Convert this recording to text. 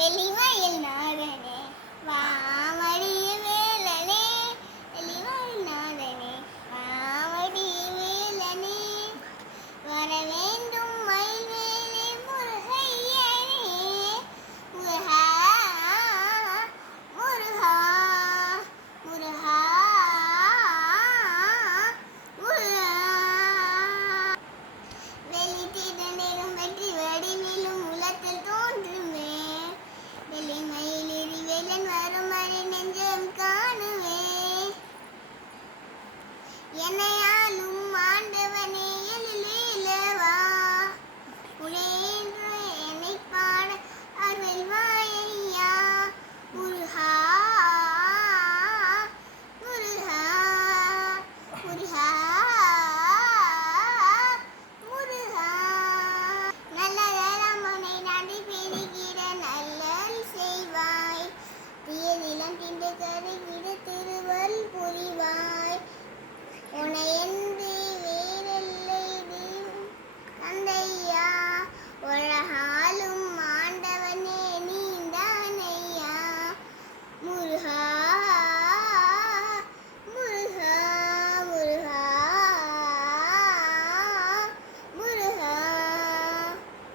வெளிமயில் நாதனே வாமடி வேலனே, வெளிமயில் நாதனே வாமடி வேலனே, வர வேண்டும் மயில்வேலி முருகையனே, முருகா முருகா முருகா முருகா. வெளி திடனேரும் வெற்றி வடிவிலும் உலத்தில் தோன்றுமே, வெளிமயிலேறி வேலன் வரும் வரை நெஞ்சம் காணுவே. என்னை